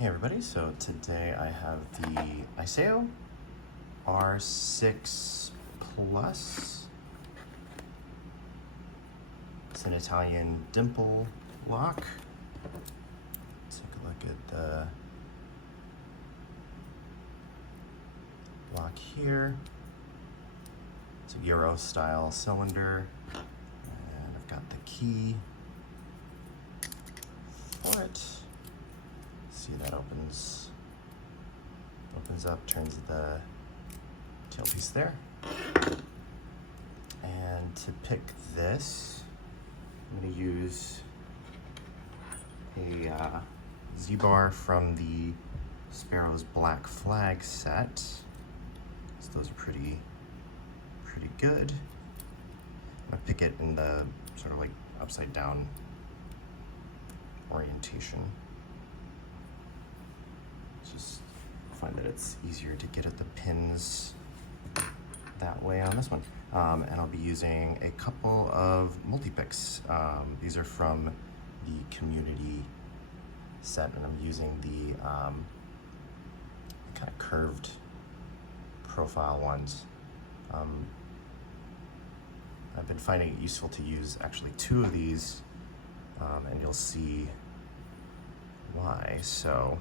Hey everybody, so today I have the Iseo R6 Plus. It's an Italian Dimple lock. Take a look at the lock here. It's a Euro style cylinder, and I've got the key for it. See, that opens up, turns the tailpiece there. And to pick this, I'm going to use a Z-bar from the Sparrows Black Flag set. So those are pretty good. I'm going to pick it in the sort of like upside down orientation. Just find that it's easier to get at the pins that way on this one. And I'll be using a couple of Multipicks. These are from the Community set, and I'm using the kind of curved profile ones. I've been finding it useful to use actually two of these, and you'll see why. So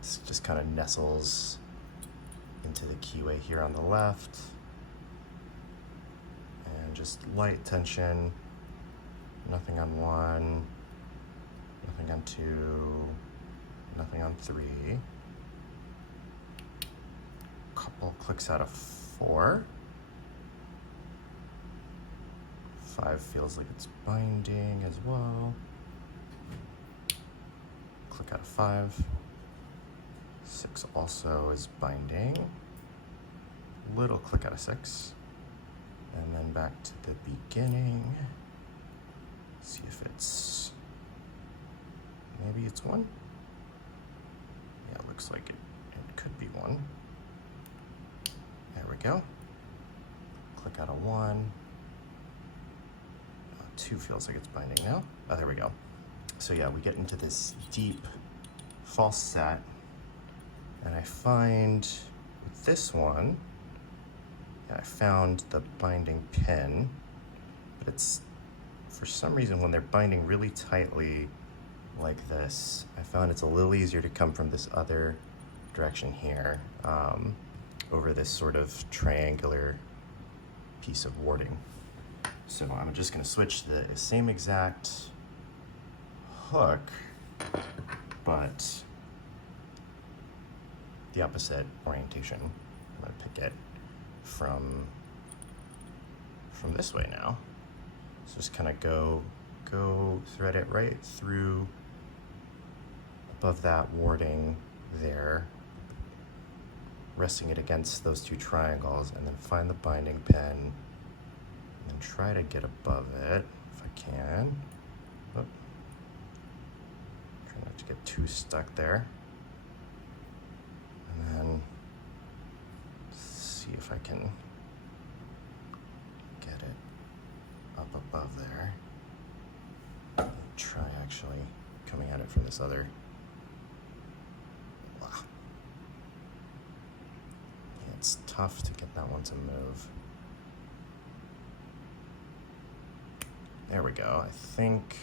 this just kind of nestles into the keyway here on the left, and just light tension, nothing on 1, nothing on 2, nothing on 3, couple clicks out of 4, 5 feels like it's binding as well, click out of 5, 6 also is binding, little click out of 6, and then back to the beginning, see if it's, maybe it's 1, yeah, it looks like it could be 1, there we go, click out of 1, 2 feels like it's binding now, oh there we go. So yeah, we get into this deep false set, and I find with this one, I found the binding pin, but it's, for some reason, when they're binding really tightly like this, I found it's a little easier to come from this other direction here, over this sort of triangular piece of warding. So I'm just gonna switch the same exact hook, but the opposite orientation. I'm gonna pick it from this way now. So just kind of go thread it right through above that warding there, resting it against those two triangles, and then find the binding pin, and then try to get above it if I can. Oh. Try not to get too stuck there. And then see if I can get it up above there. Try actually coming at it from this other. Wow. Yeah, it's tough to get that one to move. There we go. I think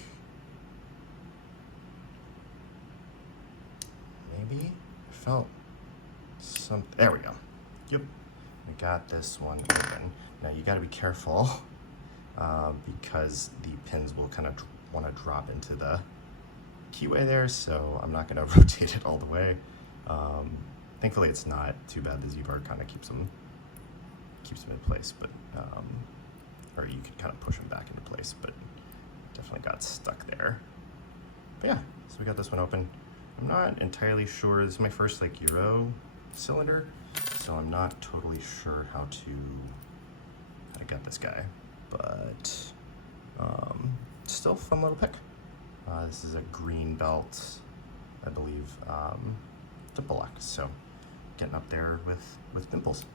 maybe I felt some. There we go. Yep. We got this one open. Now you got to be careful because the pins will kind of want to drop into the keyway there, so I'm not going to rotate it all the way. Thankfully, it's not too bad. The Z-bar kind of keeps them in place, but or you can kind of push them back into place, but definitely got stuck there. But yeah, so we got this one open. I'm not entirely sure. This is my first like Euro cylinder, so I'm not totally sure how to get this guy, but still fun little pick. This is a green belt, I believe, Dimple lock. So getting up there with Dimples.